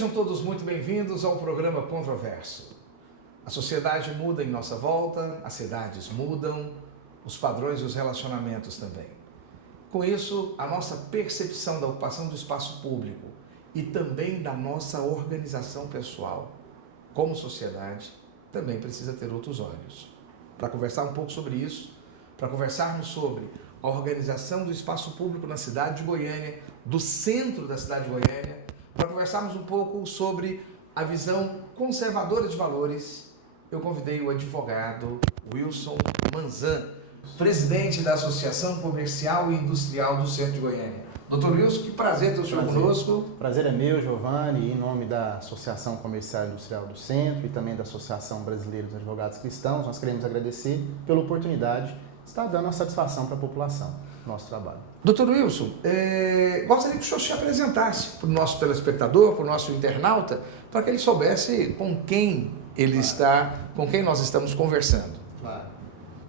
Sejam todos muito bem-vindos ao programa Controverso. A sociedade muda em nossa volta, as cidades mudam, os padrões e os relacionamentos também. Com isso, a nossa percepção da ocupação do espaço público e também da nossa organização pessoal, como sociedade, também precisa ter outros olhos. Para conversar um pouco sobre isso, para conversarmos sobre a organização do espaço público na cidade de Goiânia, do centro da cidade de Goiânia, para conversarmos um pouco sobre a visão conservadora de valores, eu convidei o advogado Wilson Manzan, presidente da Associação Comercial e Industrial do Centro de Goiânia. Doutor Wilson, que prazer ter o senhor conosco. Prazer é meu, Giovanni, em nome da Associação Comercial e Industrial do Centro e também da Associação Brasileira dos Advogados Cristãos, nós queremos agradecer pela oportunidade de estar dando a satisfação para a população, nosso trabalho. Doutor Wilson, gostaria que o senhor se apresentasse para o nosso telespectador, para o nosso internauta, para que ele soubesse com quem ele está, com quem nós estamos conversando. Claro.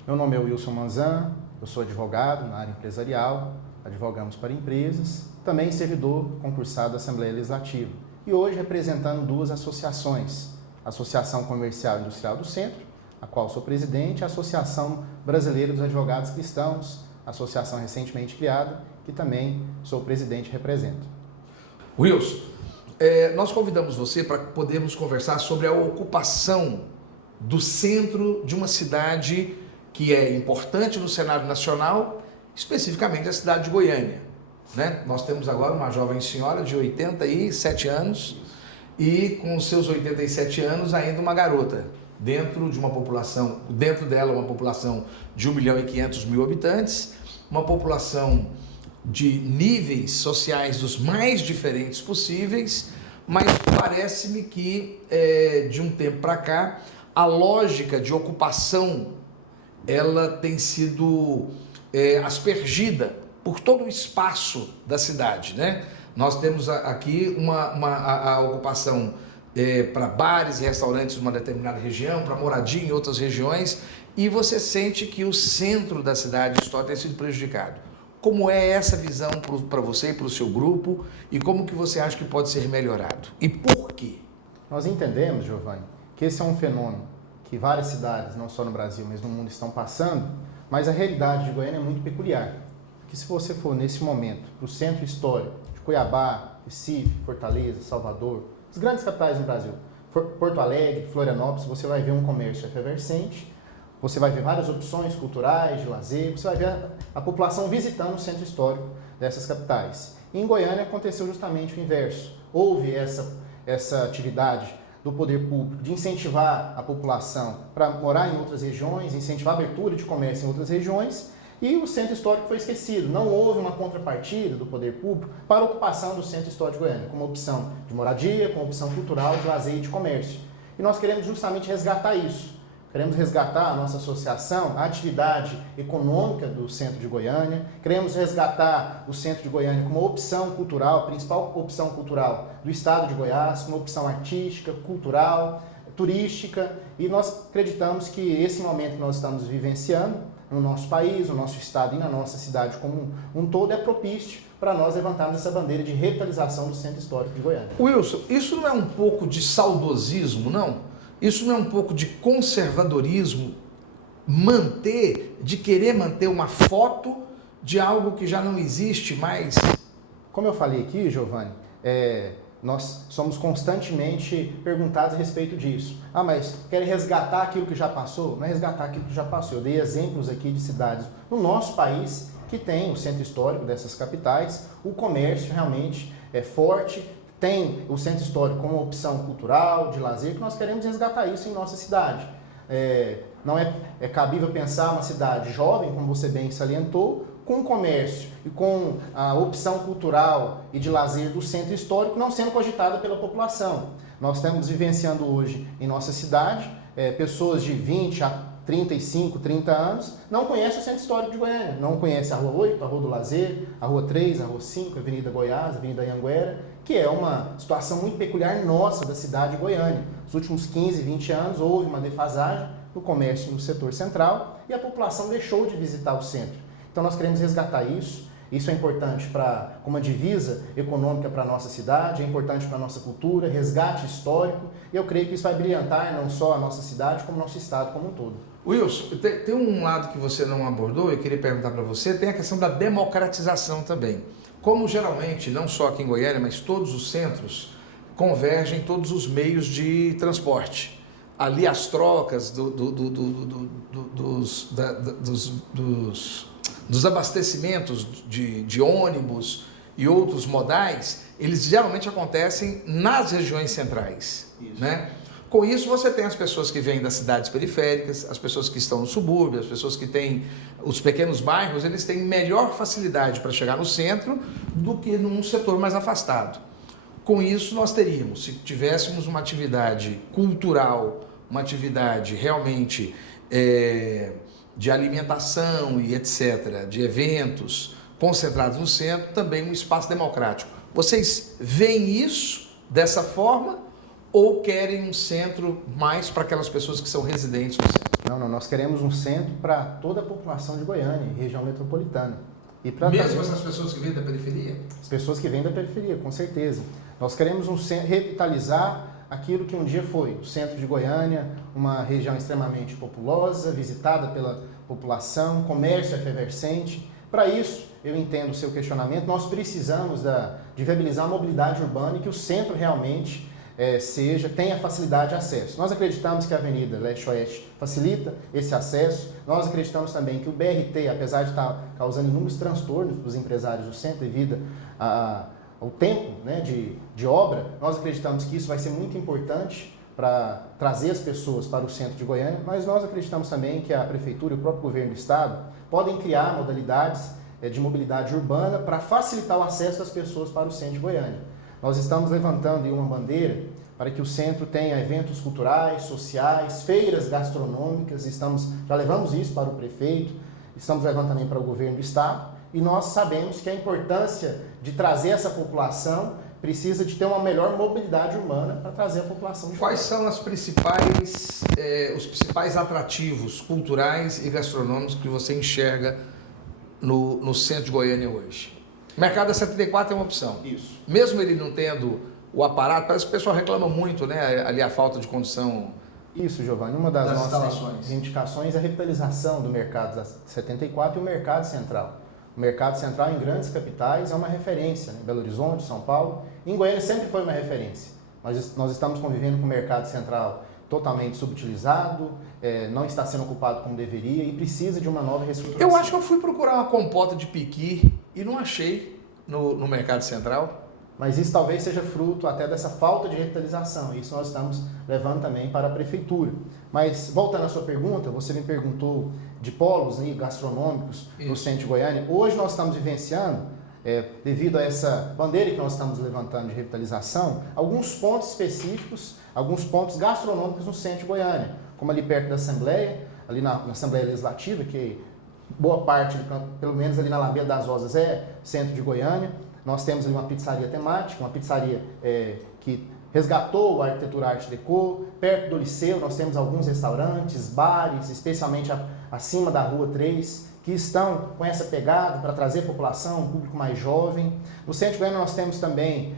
Meu nome é Wilson Manzan, eu sou advogado na área empresarial, advogamos para empresas, também servidor concursado da Assembleia Legislativa e hoje representando duas associações, a Associação Comercial e Industrial do Centro, a qual sou presidente, e a Associação Brasileira dos Advogados Cristãos, associação recentemente criada, que também sou presidente e represento. Wilson, nós convidamos você para podermos conversar sobre a ocupação do centro de uma cidade que é importante no cenário nacional, especificamente a cidade de Goiânia, né? Nós temos agora uma jovem senhora de 87 anos e com seus 87 anos ainda uma garota, dentro dela uma população de 1.500.000 habitantes, uma população de níveis sociais dos mais diferentes possíveis, mas parece-me que de um tempo para cá a lógica de ocupação ela tem sido aspergida por todo o espaço da cidade, né? Nós temos aqui a ocupação para bares e restaurantes numa determinada região, para moradia em outras regiões, e você sente que o centro da cidade histórica tem sido prejudicado. Como é essa visão para você e para o seu grupo, e como que você acha que pode ser melhorado? E por quê? Nós entendemos, Giovanni, que esse é um fenômeno que várias cidades, não só no Brasil, mas no mundo, estão passando, mas a realidade de Goiânia é muito peculiar. Porque se você for nesse momento para o centro histórico de Cuiabá, Recife, Fortaleza, Salvador, as grandes capitais do Brasil, Porto Alegre, Florianópolis, você vai ver um comércio efervescente, você vai ver várias opções culturais, de lazer, você vai ver a população visitando o centro histórico dessas capitais. E em Goiânia aconteceu justamente o inverso. Houve essa atividade do poder público de incentivar a população para morar em outras regiões, incentivar a abertura de comércio em outras regiões, e o centro histórico foi esquecido. Não houve uma contrapartida do poder público para a ocupação do centro histórico de Goiânia, como opção de moradia, como opção cultural, de lazer e de comércio. E nós queremos justamente resgatar isso. Queremos resgatar a nossa associação, a atividade econômica do centro de Goiânia. Queremos resgatar o centro de Goiânia como opção cultural, a principal opção cultural do estado de Goiás, como opção artística, cultural, turística. E nós acreditamos que esse momento que nós estamos vivenciando no nosso país, no nosso estado e na nossa cidade como um todo é propício para nós levantarmos essa bandeira de revitalização do centro histórico de Goiânia. Wilson, isso não é um pouco de saudosismo, não? Isso não é um pouco de conservadorismo, de querer manter uma foto de algo que já não existe mais? Como eu falei aqui, Giovanni, nós somos constantemente perguntados a respeito disso. Ah, mas quer resgatar aquilo que já passou? Não é resgatar aquilo que já passou. Eu dei exemplos aqui de cidades no nosso país que tem o centro histórico dessas capitais, o comércio realmente é forte, tem o centro histórico como opção cultural, de lazer, que nós queremos resgatar isso em nossa cidade. Não é cabível pensar uma cidade jovem, como você bem salientou, com o comércio e com a opção cultural e de lazer do centro histórico não sendo cogitada pela população. Nós estamos vivenciando hoje em nossa cidade pessoas de 20 a 35, 30 anos não conhecem o centro histórico de Goiânia, não conhecem a Rua 8, a Rua do Lazer, a Rua 3, a Rua 5, a Avenida Goiás, a Avenida Anhanguera, que é uma situação muito peculiar nossa da cidade de Goiânia. Nos últimos 15, 20 anos houve uma defasagem no comércio no setor central e a população deixou de visitar o centro. Então nós queremos resgatar isso. Isso é importante como uma divisa econômica para a nossa cidade, é importante para a nossa cultura, resgate histórico, e eu creio que isso vai brilhantar não só a nossa cidade, como o nosso estado como um todo. Wilson, tem um lado que você não abordou, eu queria perguntar para você, tem a questão da democratização também. Como geralmente, não só aqui em Goiânia, mas todos os centros convergem todos os meios de transporte. Ali as trocas dos abastecimentos de ônibus e outros modais, eles geralmente acontecem nas regiões centrais, né? Com isso, você tem as pessoas que vêm das cidades periféricas, as pessoas que estão no subúrbio, as pessoas que têm os pequenos bairros, eles têm melhor facilidade para chegar no centro do que num setor mais afastado. Com isso, nós teríamos, se tivéssemos uma atividade cultural, uma atividade realmente de alimentação e etc., de eventos concentrados no centro, também um espaço democrático. Vocês veem isso dessa forma? Ou querem um centro mais para aquelas pessoas que são residentes no centro? Não, nós queremos um centro para toda a população de Goiânia, região metropolitana. E mesmo essas pessoas que vêm da periferia? As pessoas que vêm da periferia, com certeza. Nós queremos um centro, revitalizar aquilo que um dia foi o centro de Goiânia, uma região extremamente populosa, visitada pela população, comércio efervescente. Para isso, eu entendo o seu questionamento, nós precisamos de viabilizar a mobilidade urbana e que o centro realmente tenha facilidade de acesso. Nós acreditamos que a Avenida Leste-Oeste facilita esse acesso. Nós acreditamos também que o BRT, apesar de estar causando inúmeros transtornos para os empresários do centro devido ao tempo, né, de obra, nós acreditamos que isso vai ser muito importante para trazer as pessoas para o centro de Goiânia, mas nós acreditamos também que a Prefeitura e o próprio Governo do Estado podem criar modalidades de mobilidade urbana para facilitar o acesso das pessoas para o centro de Goiânia. Nós estamos levantando uma bandeira para que o centro tenha eventos culturais, sociais, feiras gastronômicas, já levamos isso para o prefeito, estamos levando também para o governo do estado, e nós sabemos que a importância de trazer essa população precisa de ter uma melhor mobilidade urbana para trazer a população de fora. Quais são os principais atrativos culturais e gastronômicos que você enxerga no centro de Goiânia hoje? O Mercado da 74 é uma opção. Isso. Mesmo ele não tendo o aparato, parece que o pessoal reclama muito, né? Ali a falta de condição. Isso, Giovanni. Uma das nossas reivindicações é a revitalização do Mercado da 74 e o Mercado Central. O Mercado Central em grandes capitais é uma referência, né? Belo Horizonte, São Paulo. Em Goiânia sempre foi uma referência. Nós estamos convivendo com o Mercado Central totalmente subutilizado, não está sendo ocupado como deveria e precisa de uma nova reestruturação. Eu acho que eu fui procurar uma compota de piqui e não achei no Mercado Central. Mas isso talvez seja fruto até dessa falta de revitalização. Isso nós estamos levando também para a Prefeitura. Mas, voltando à sua pergunta, você me perguntou de polos gastronômicos no centro de Goiânia. Hoje nós estamos vivenciando, devido a essa bandeira que nós estamos levantando de revitalização, alguns pontos específicos, alguns pontos gastronômicos no centro de Goiânia, como ali perto da Assembleia, ali na Assembleia Legislativa, que boa parte, pelo menos ali na Alameda das Rosas, é centro de Goiânia. Nós temos ali uma pizzaria temática, uma pizzaria que resgatou o Arquitetura Arte Deco. Perto do Liceu nós temos alguns restaurantes, bares, especialmente acima da Rua 3, que estão com essa pegada para trazer a população, um público mais jovem. No centro de Goiânia nós temos também,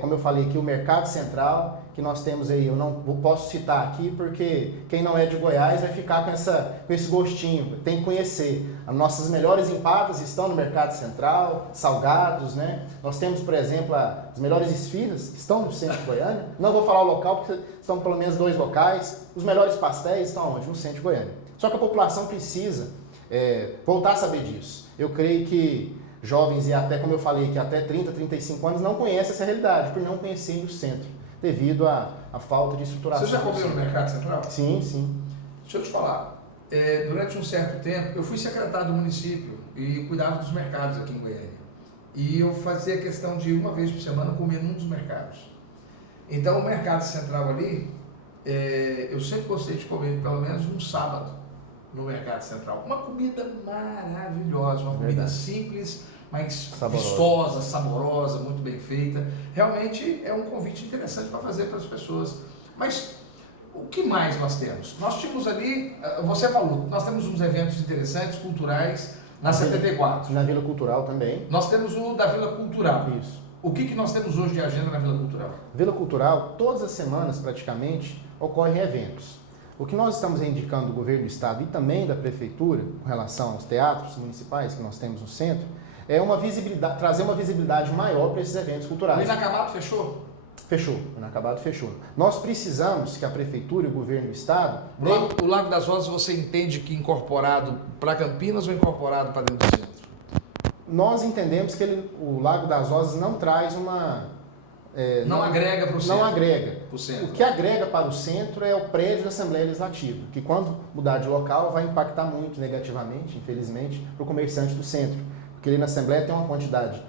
como eu falei aqui, o Mercado Central, que nós temos aí, eu não posso citar aqui porque quem não é de Goiás vai ficar com esse gostinho, tem que conhecer. As nossas melhores empadas estão no Mercado Central, salgados, né? Nós temos, por exemplo, as melhores esfirras estão no centro de Goiânia. Não vou falar o local porque são pelo menos 2 locais. Os melhores pastéis estão onde? No centro de Goiânia. Só que a população precisa voltar a saber disso. Eu creio que jovens, e até como eu falei, que até 30, 35 anos não conhecem essa realidade, por não conhecerem o centro, devido à falta de estruturação. Você já comeu no Mercado Central? Sim, sim. Deixa eu te falar, durante um certo tempo, eu fui secretário do município e cuidava dos mercados aqui em Goiânia. E eu fazia questão de uma vez por semana comer num dos mercados. Então o Mercado Central ali, eu sempre gostei de comer pelo menos um sábado no Mercado Central. Uma comida maravilhosa, uma comida simples, mas vistosa, saborosa, muito bem feita. Realmente é um convite interessante para fazer para as pessoas. Mas o que mais nós temos? Nós tínhamos ali, você falou, nós temos uns eventos interessantes, culturais, Na 74. Na Vila Cultural também. Nós temos o da Vila Cultural. Isso. O que nós temos hoje de agenda na Vila Cultural? Vila Cultural, todas as semanas praticamente, ocorrem eventos. O que nós estamos indicando do governo do estado e também da prefeitura, com relação aos teatros municipais que nós temos no centro, é uma visibilidade, trazer uma visibilidade maior para esses eventos culturais. O Inacabado fechou? Fechou, o Inacabado fechou. Nós precisamos que a prefeitura e o governo do estado... O Lago das Rosas você entende que incorporado para Campinas ou incorporado para dentro do centro? Nós entendemos que o Lago das Rosas não traz uma... não agrega para o centro? Não agrega. Pro centro. O que agrega para o centro é o prédio da Assembleia Legislativa, que quando mudar de local vai impactar muito negativamente, infelizmente, para o comerciante do centro. Porque ali na Assembleia tem uma quantidade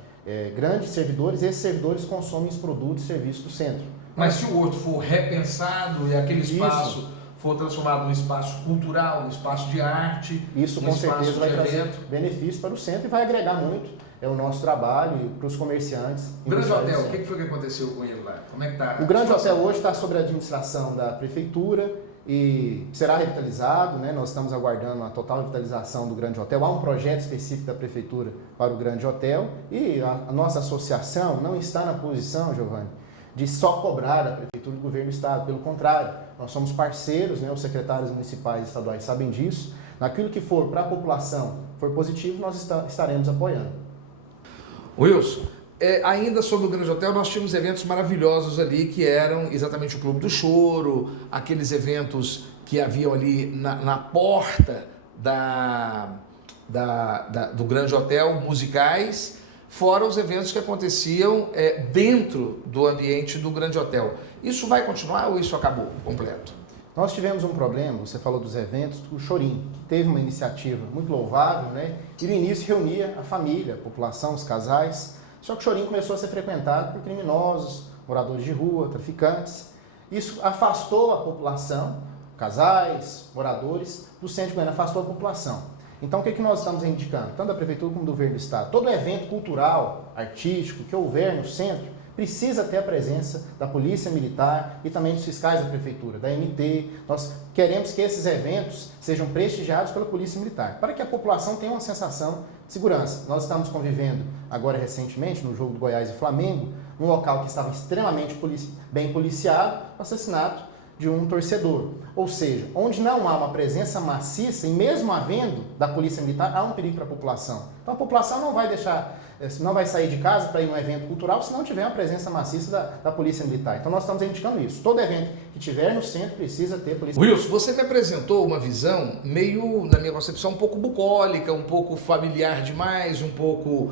grande de servidores e esses servidores consomem os produtos e serviços do centro. Mas se o outro for repensado e aquele espaço for transformado num espaço cultural, num espaço de arte, isso com certeza vai trazer benefício para o centro e vai agregar muito o nosso trabalho e para os comerciantes. O Grande Hotel, o que foi que aconteceu com ele lá? Como é que está? O Grande Hotel hoje está sob a administração da prefeitura e será revitalizado, né? Nós estamos aguardando a total revitalização do Grande Hotel. Há um projeto específico da prefeitura para o Grande Hotel e a nossa associação não está na posição, Giovanni, de só cobrar da prefeitura e do governo do estado. Pelo contrário, nós somos parceiros, né? Os secretários municipais e estaduais sabem disso. Naquilo que for para a população, for positivo, nós estaremos apoiando. Wilson, ainda sobre o Grande Hotel, nós tínhamos eventos maravilhosos ali, que eram exatamente o Clube do Choro, aqueles eventos que haviam ali na porta do Grande Hotel, musicais, fora os eventos que aconteciam dentro do ambiente do Grande Hotel. Isso vai continuar ou isso acabou completo? Nós tivemos um problema, você falou dos eventos, o Chorim, que teve uma iniciativa muito louvável, né? E no início reunia a família, a população, os casais, só que o Chorim começou a ser frequentado por criminosos, moradores de rua, traficantes. Isso afastou a população, casais, moradores, do centro de Goiânia, afastou a população. Então o que nós estamos indicando, tanto da prefeitura como do governo do estado? Todo evento cultural, artístico, que houver no centro, precisa ter a presença da Polícia Militar e também dos fiscais da Prefeitura, da MT. Nós queremos que esses eventos sejam prestigiados pela Polícia Militar, para que a população tenha uma sensação de segurança. Nós estamos convivendo agora recentemente, no jogo do Goiás e Flamengo, num local que estava extremamente bem policiado, o assassinato de um torcedor. Ou seja, onde não há uma presença maciça, e mesmo havendo da Polícia Militar, há um perigo para a população. Então a população não vai sair de casa para ir num evento cultural se não tiver uma presença maciça da Polícia Militar. Então nós estamos indicando isso. Todo evento que tiver no centro precisa ter Polícia Militar. Wilson, você me apresentou uma visão meio, na minha concepção, um pouco bucólica, um pouco familiar demais, um pouco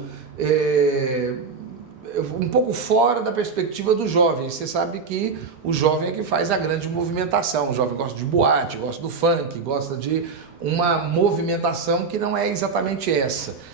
fora da perspectiva do jovem. Você sabe que o jovem é que faz a grande movimentação. O jovem gosta de boate, gosta do funk, gosta de uma movimentação que não é exatamente essa.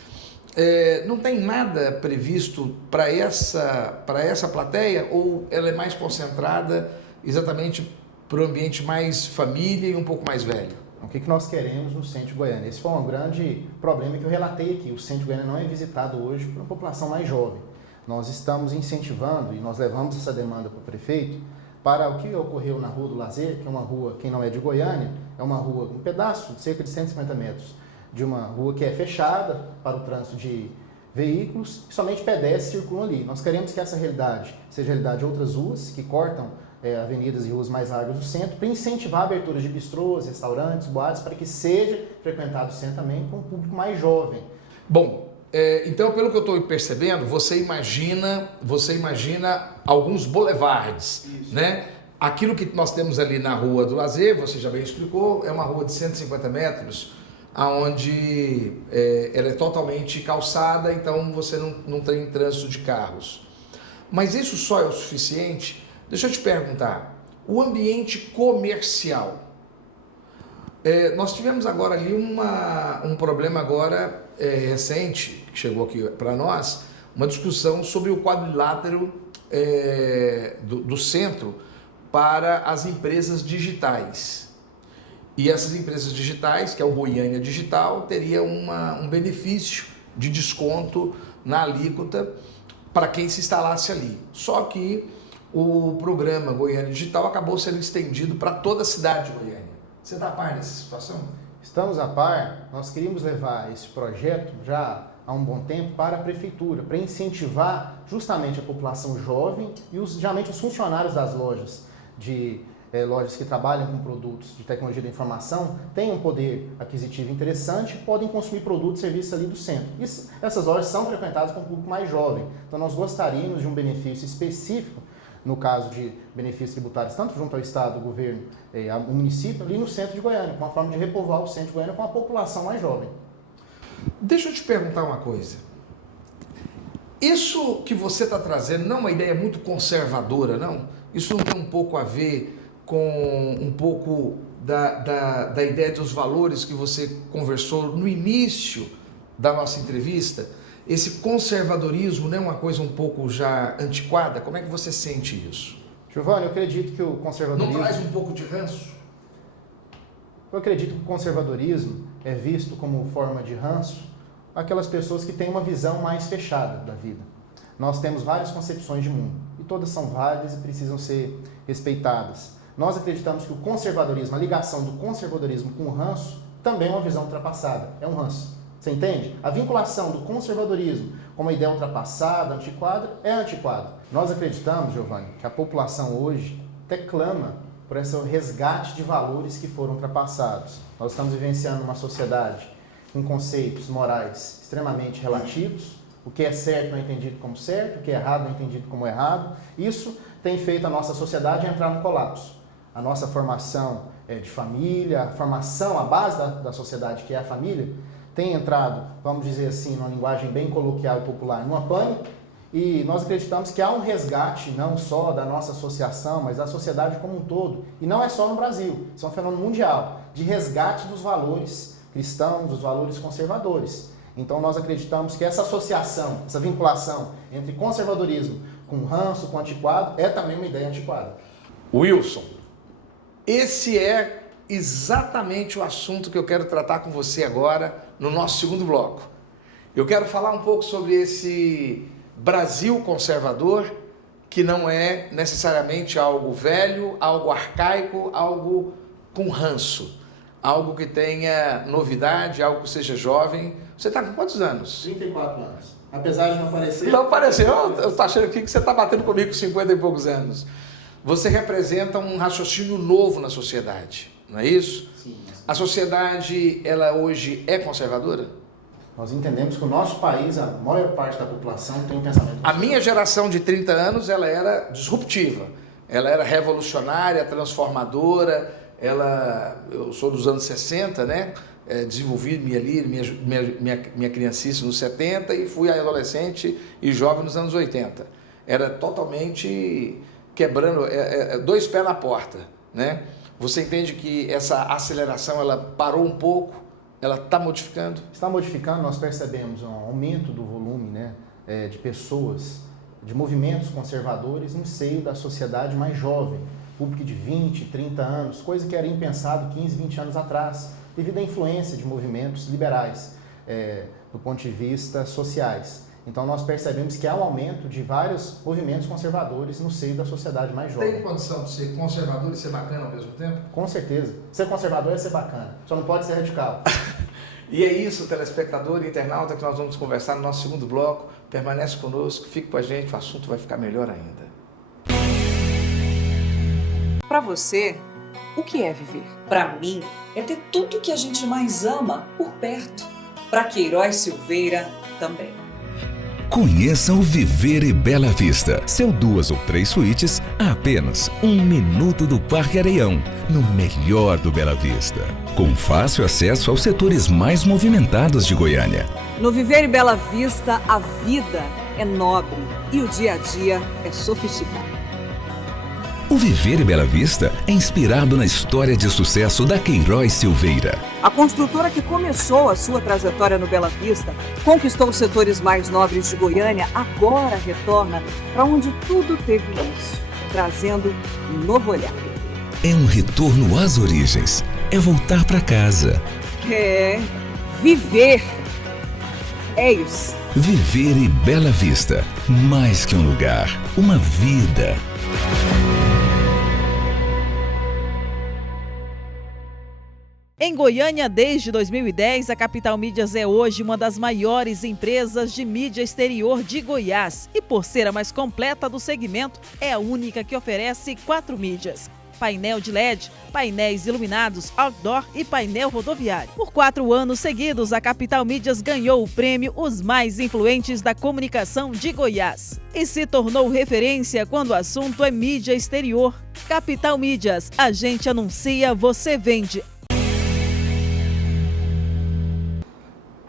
Não tem nada previsto para essa plateia ou ela é mais concentrada exatamente para o ambiente mais família e um pouco mais velho? O que nós queremos no centro de Goiânia? Esse foi um grande problema que eu relatei aqui. O centro de Goiânia não é visitado hoje por uma população mais jovem. Nós estamos incentivando e nós levamos essa demanda para o prefeito para o que ocorreu na Rua do Lazer, que é uma rua, quem não é de Goiânia, é uma rua, um pedaço de cerca de 150 metros, de uma rua que é fechada para o trânsito de veículos, e somente pedestres circulam ali. Nós queremos que essa realidade seja a realidade de outras ruas, que cortam avenidas e ruas mais largas do centro, para incentivar a abertura de bistrôs, restaurantes, boates, para que seja frequentado o centro também com um público mais jovem. Bom, então, pelo que eu estou percebendo, você imagina alguns boulevards, né? Aquilo que nós temos ali na Rua do Lazer, você já bem explicou, é uma rua de 150 metros, onde ela é totalmente calçada, então você não tem trânsito de carros. Mas isso só é o suficiente? Deixa eu te perguntar, o ambiente comercial. Nós tivemos agora ali um problema agora recente, que chegou aqui para nós, uma discussão sobre o quadrilátero do centro para as empresas digitais. E essas empresas digitais, que é o Goiânia Digital, teria um benefício de desconto na alíquota para quem se instalasse ali. Só que o programa Goiânia Digital acabou sendo estendido para toda a cidade de Goiânia. Você está a par dessa situação? Estamos a par, nós queríamos levar esse projeto já há um bom tempo para a prefeitura, para incentivar justamente a população jovem e geralmente os funcionários das lojas, lojas que trabalham com produtos de tecnologia da informação, têm um poder aquisitivo interessante e podem consumir produtos e serviços ali do centro. Essas lojas são frequentadas por um público mais jovem, então nós gostaríamos de um benefício específico, no caso de benefícios tributários, tanto junto ao Estado, o governo, o município, ali no centro de Goiânia, com uma forma de repovoar o centro de Goiânia com a população mais jovem. Deixa eu te perguntar uma coisa. Isso que você está trazendo não é uma ideia muito conservadora, não? Isso não tem um pouco a ver com um pouco da ideia dos valores que você conversou no início da nossa entrevista? Esse conservadorismo não é uma coisa um pouco já antiquada? Como é que você sente isso? Giovanni, eu acredito que o conservadorismo... Não traz um pouco de ranço? Eu acredito que o conservadorismo é visto como forma de ranço aquelas pessoas que têm uma visão mais fechada da vida. Nós temos várias concepções de mundo e todas são válidas e precisam ser respeitadas. Nós acreditamos que o conservadorismo, a ligação do conservadorismo com o ranço, também é uma visão ultrapassada, é um ranço. Você entende? A vinculação do conservadorismo com uma ideia ultrapassada, antiquada, é antiquada. Nós acreditamos, Giovanni, que a população hoje até clama por esse resgate de valores que foram ultrapassados. Nós estamos vivenciando uma sociedade com conceitos morais extremamente relativos. O que é certo não é entendido como certo, o que é errado não é entendido como errado. Isso tem feito a nossa sociedade entrar no colapso. A nossa formação de família, a base da sociedade, que é a família, tem entrado, vamos dizer assim, numa linguagem bem coloquial e popular, numa pane, e nós acreditamos que há um resgate não só da nossa associação, mas da sociedade como um todo, e não é só no Brasil, isso é um fenômeno mundial, de resgate dos valores cristãos, dos valores conservadores. Então nós acreditamos que essa associação, essa vinculação entre conservadorismo com ranço, com antiquado, é também uma ideia antiquada. Wilson, esse é exatamente o assunto que eu quero tratar com você agora no nosso segundo bloco. Eu quero falar um pouco sobre esse Brasil conservador, que não é necessariamente algo velho, algo arcaico, algo com ranço, algo que tenha novidade, algo que seja jovem. Você está com quantos anos? 34 anos. Apesar de não parecer... Não pareceu, eu estou achando aqui que você está batendo comigo com 50 e poucos anos. Você representa um raciocínio novo na sociedade, não é isso? Sim. A sociedade, ela hoje é conservadora? Nós entendemos que o nosso país, a maior parte da população tem um pensamento... A minha geração de 30 anos, ela era disruptiva, ela era revolucionária, transformadora, eu sou dos anos 60, né? Desenvolvi minha criancice nos 70 e fui adolescente e jovem nos anos 80. Era totalmente quebrando, dois pés na porta, né? Você entende que essa aceleração, ela parou um pouco, ela está modificando? Está modificando, nós percebemos um aumento do volume, né, de pessoas, de movimentos conservadores no seio da sociedade mais jovem, público de 20, 30 anos, coisa que era impensado 15, 20 anos atrás, devido à influência de movimentos liberais, do ponto de vista sociais. Então nós percebemos que há um aumento de vários movimentos conservadores no seio da sociedade mais jovem. Tem condição de ser conservador e ser bacana ao mesmo tempo? Com certeza. Ser conservador é ser bacana, só não pode ser radical. E é isso, telespectador e internauta, que nós vamos conversar no nosso segundo bloco. Permanece conosco, fique com a gente, o assunto vai ficar melhor ainda. Para você, o que é viver? Para mim, é ter tudo que a gente mais ama por perto. Para Queiroz Silveira, também. Conheça o Viver e Bela Vista. São 2 ou 3 suítes a apenas 1 minuto do Parque Areião, no melhor do Bela Vista. Com fácil acesso aos setores mais movimentados de Goiânia. No Viver e Bela Vista, a vida é nobre e o dia a dia é sofisticado. O Viver e Bela Vista é inspirado na história de sucesso da Queiroz Silveira. A construtora que começou a sua trajetória no Bela Vista, conquistou os setores mais nobres de Goiânia, agora retorna para onde tudo teve início, trazendo um novo olhar. É um retorno às origens, é voltar para casa. É viver. É isso. Viver e Bela Vista, mais que um lugar, uma vida. Em Goiânia, desde 2010, a Capital Mídias é hoje uma das maiores empresas de mídia exterior de Goiás e, por ser a mais completa do segmento, é a única que oferece 4 mídias: painel de LED, painéis iluminados, outdoor e painel rodoviário. Por 4 anos seguidos, a Capital Mídias ganhou o prêmio Os Mais Influentes da Comunicação de Goiás e se tornou referência quando o assunto é mídia exterior. Capital Mídias, a gente anuncia, você vende.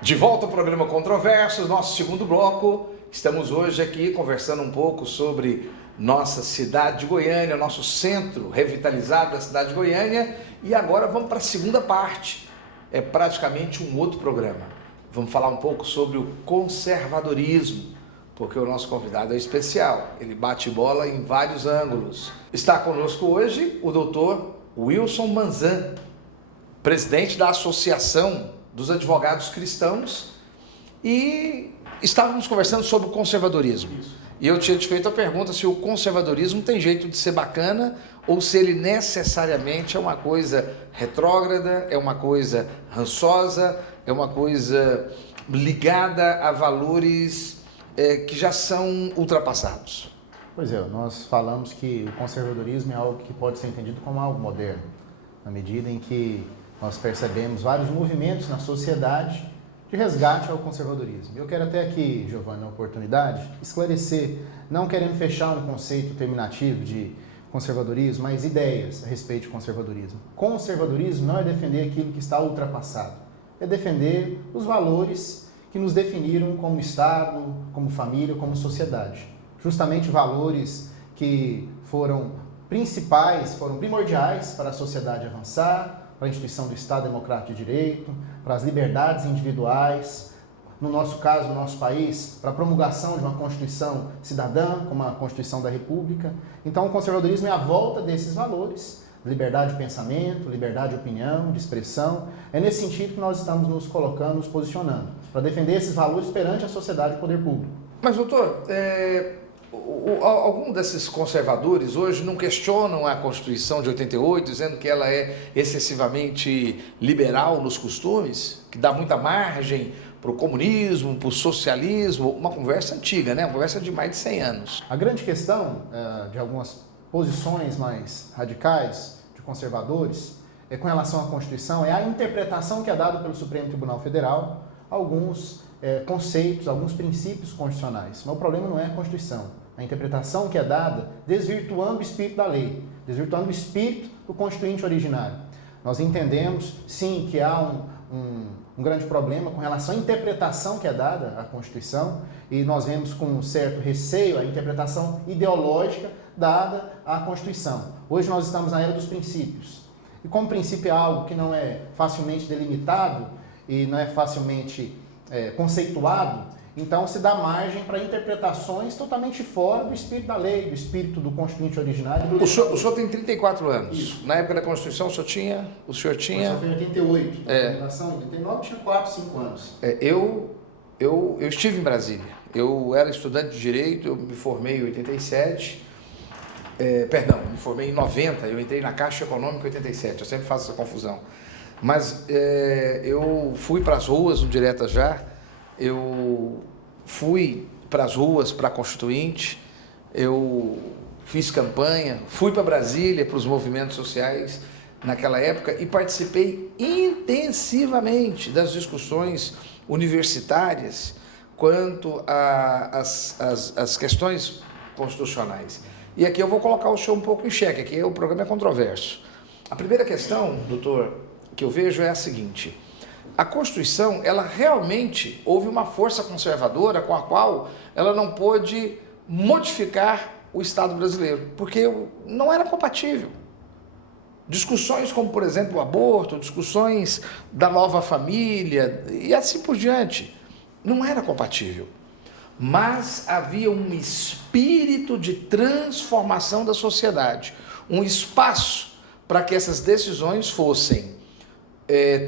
De volta ao programa Controversos, nosso segundo bloco. Estamos hoje aqui conversando um pouco sobre nossa cidade de Goiânia, nosso centro revitalizado da cidade de Goiânia. E agora vamos para a segunda parte. É praticamente um outro programa. Vamos falar um pouco sobre o conservadorismo, porque o nosso convidado é especial. Ele bate bola em vários ângulos. Está conosco hoje o doutor Wilson Manzan, presidente da Associação dos Advogados Cristãos, e estávamos conversando sobre o conservadorismo. E eu tinha te feito a pergunta se o conservadorismo tem jeito de ser bacana ou se ele necessariamente é uma coisa retrógrada, é uma coisa rançosa, é uma coisa ligada a valores que já são ultrapassados. Pois é, nós falamos que o conservadorismo é algo que pode ser entendido como algo moderno, na medida em que nós percebemos vários movimentos na sociedade de resgate ao conservadorismo. Eu quero até aqui, Giovanni, na oportunidade, esclarecer, não querendo fechar um conceito terminativo de conservadorismo, mas ideias a respeito de conservadorismo. Conservadorismo não é defender aquilo que está ultrapassado, é defender os valores que nos definiram como Estado, como família, como sociedade. Justamente valores que foram principais, foram primordiais para a sociedade avançar, para a instituição do Estado Democrático de Direito, para as liberdades individuais, no nosso caso, no nosso país, para a promulgação de uma Constituição cidadã, como a Constituição da República. Então, o conservadorismo é a volta desses valores, liberdade de pensamento, liberdade de opinião, de expressão. É nesse sentido que nós estamos nos colocando, nos posicionando, para defender esses valores perante a sociedade e o poder público. Mas, doutor, algum desses conservadores hoje não questionam a Constituição de 88, dizendo que ela é excessivamente liberal nos costumes, que dá muita margem para o comunismo, para o socialismo, uma conversa antiga, né? Uma conversa de mais de 100 anos. A grande questão de algumas posições mais radicais de conservadores com relação à Constituição é a interpretação que é dada pelo Supremo Tribunal Federal a alguns conceitos, alguns princípios constitucionais. Mas o problema não é a Constituição. A interpretação que é dada desvirtuando o espírito da lei, desvirtuando o espírito do Constituinte originário. Nós entendemos, sim, que há um grande problema com relação à interpretação que é dada à Constituição e nós vemos com um certo receio a interpretação ideológica dada à Constituição. Hoje nós estamos na era dos princípios. E como princípio é algo que não é facilmente delimitado e não é facilmente conceituado, então se dá margem para interpretações totalmente fora do espírito da lei, do espírito do Constituinte originário. O senhor tem 34 anos. Isso. Na época da Constituição, o senhor tinha? O senhor foi em 88. A fundação em 89 tinha 4, 5 anos. Eu estive em Brasília. Eu era estudante de Direito, eu me formei em 87. Me formei em 90, eu entrei na Caixa Econômica em 87. Eu sempre faço essa confusão. Mas eu fui para as ruas, no Direta Já, eu fui para as ruas, para a Constituinte, eu fiz campanha, fui para Brasília, para os movimentos sociais naquela época e participei intensivamente das discussões universitárias quanto às questões constitucionais. E aqui eu vou colocar o senhor um pouco em xeque, aqui o programa é controverso. A primeira questão, doutor, que eu vejo é a seguinte: a Constituição, ela realmente houve uma força conservadora com a qual ela não pôde modificar o Estado brasileiro, porque não era compatível. Discussões como, por exemplo, o aborto, discussões da nova família e assim por diante, não era compatível. Mas havia um espírito de transformação da sociedade, um espaço para que essas decisões fossem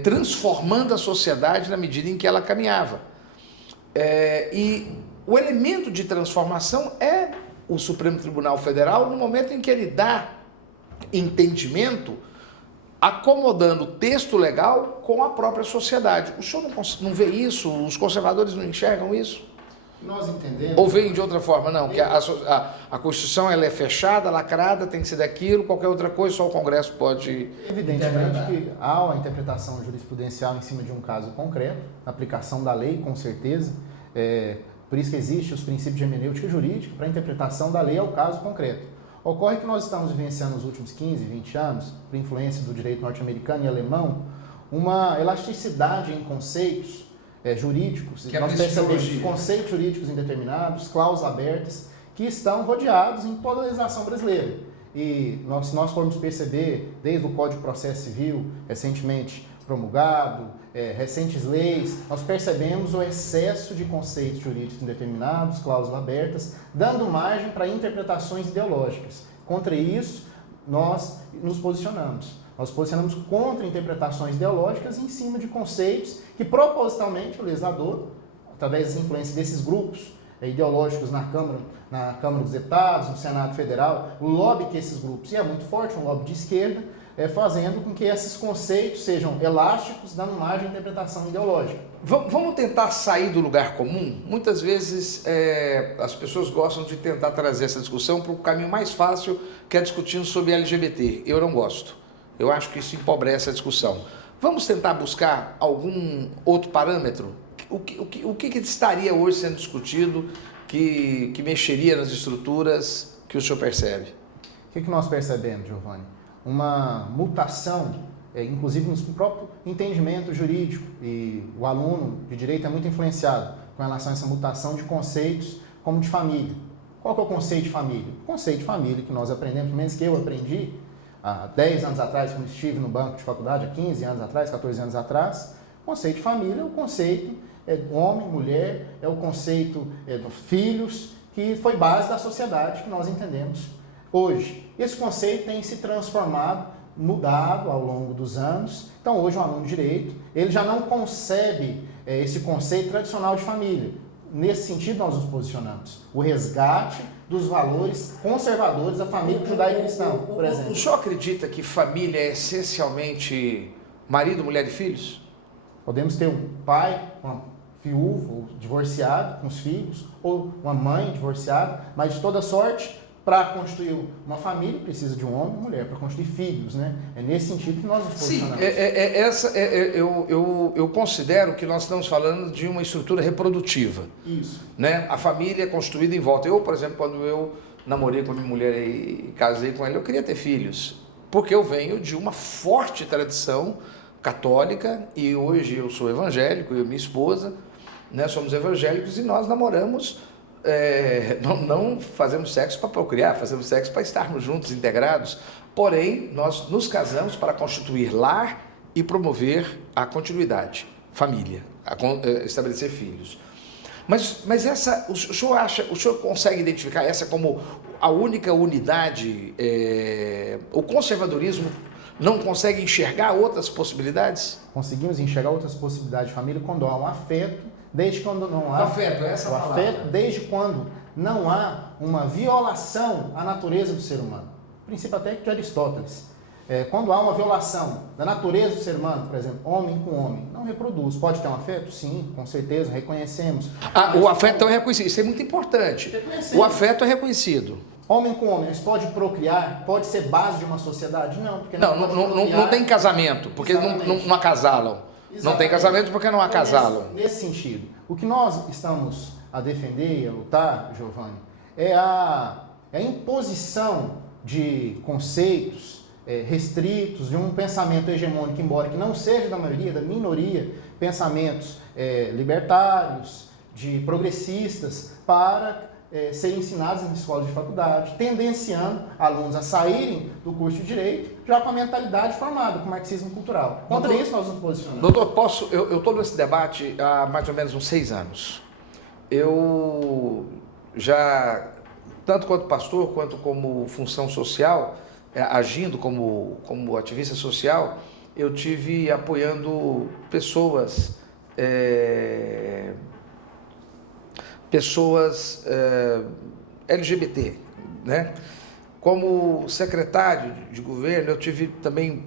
transformando a sociedade na medida em que ela caminhava. E o elemento de transformação é o Supremo Tribunal Federal no momento em que ele dá entendimento acomodando o texto legal com a própria sociedade. O senhor não vê isso? Os conservadores não enxergam isso? Nós entendemos... Ou veem de outra forma? Não, que a Constituição ela é fechada, lacrada, tem que ser daquilo, qualquer outra coisa, só o Congresso pode... Evidentemente que há uma interpretação jurisprudencial em cima de um caso concreto, aplicação da lei, com certeza. Por isso que existem os princípios de hermenêutica jurídica para a interpretação da lei ao caso concreto. Ocorre que nós estamos vivenciando nos últimos 15, 20 anos, por influência do direito norte-americano e alemão, uma elasticidade em conceitos jurídicos. Nós percebemos conceitos jurídicos indeterminados, cláusulas abertas, que estão rodeados em toda a legislação brasileira. E se nós formos perceber, desde o Código de Processo Civil, recentemente promulgado, recentes leis, nós percebemos o excesso de conceitos jurídicos indeterminados, cláusulas abertas, dando margem para interpretações ideológicas. Contra isso, nós nos posicionamos. Nós posicionamos contra interpretações ideológicas em cima de conceitos que, propositalmente, o legislador, através das influências desses grupos ideológicos na Câmara dos Deputados, no Senado Federal, o lobby que esses grupos, e é muito forte, um lobby de esquerda, fazendo com que esses conceitos sejam elásticos, dando margem à interpretação ideológica. Vamos tentar sair do lugar comum? Muitas vezes as pessoas gostam de tentar trazer essa discussão para o caminho mais fácil, que é discutindo sobre LGBT. Eu não gosto. Eu acho que isso empobrece a discussão. Vamos tentar buscar algum outro parâmetro? O que estaria hoje sendo discutido que mexeria nas estruturas que o senhor percebe? O que nós percebemos, Giovanni? Uma mutação, inclusive no próprio entendimento jurídico, e o aluno de direito é muito influenciado com relação a essa mutação de conceitos como de família. Qual que é o conceito de família? O conceito de família que nós aprendemos, pelo menos que eu aprendi, há 10 anos atrás, quando estive no banco de faculdade, há 15 anos atrás, 14 anos atrás, o conceito de família é o conceito homem, mulher, é o conceito dos filhos, que foi base da sociedade que nós entendemos hoje. Esse conceito tem se transformado, mudado ao longo dos anos. Então, hoje, um aluno de direito, ele já não concebe esse conceito tradicional de família. Nesse sentido, nós nos posicionamos. O resgate dos valores conservadores da família judaico-cristã, por exemplo. O senhor acredita que família é essencialmente marido, mulher e filhos? Podemos ter um pai, uma viúva, ou divorciado com os filhos, ou uma mãe divorciada, mas de toda sorte, para constituir uma família, precisa de um homem e uma mulher, para constituir filhos, né? É nesse sentido que nós nos posicionamos. Eu considero que nós estamos falando de uma estrutura reprodutiva. Isso. Né? A família é construída em volta. Eu, por exemplo, quando eu namorei com a minha mulher e casei com ela, eu queria ter filhos, porque eu venho de uma forte tradição católica e hoje eu sou evangélico, eu e minha esposa, né, somos evangélicos e nós namoramos, não fazemos sexo para procriar, fazemos sexo para estarmos juntos, integrados, porém nós nos casamos para constituir lar e promover a continuidade, família, estabelecer filhos. Mas essa, o senhor consegue identificar essa como a única unidade? O conservadorismo não consegue enxergar outras possibilidades? Conseguimos enxergar outras possibilidades de família quando há um afeto, desde quando não há... Afeto, essa é a palavra. Afeto, desde quando não há uma violação à natureza do ser humano. Princípio até de Aristóteles. Quando há uma violação da natureza do ser humano, por exemplo, homem com homem, não reproduz. Pode ter um afeto? Sim, com certeza, reconhecemos. O afeto é reconhecido, isso é muito importante. O afeto é reconhecido. Homem com homem, mas pode procriar? Pode ser base de uma sociedade? Não, porque não tem casamento, porque não acasalam. Exatamente. Não tem casamento porque não acasalam. Nesse sentido, o que nós estamos a defender e a lutar, Giovanni, é a imposição de conceitos restritos, de um pensamento hegemônico, embora que não seja da maioria, da minoria, pensamentos libertários, de progressistas, para serem ensinados em escolas de faculdade, tendenciando alunos a saírem do curso de Direito já com a mentalidade formada, com o marxismo cultural. Contra isso nós nos posicionamos. Doutor, eu estou nesse debate há mais ou menos uns 6 anos. Eu já, tanto quanto pastor, quanto como função social, agindo como ativista social, eu tive apoiando pessoas LGBT, né? Como secretário de governo, eu tive também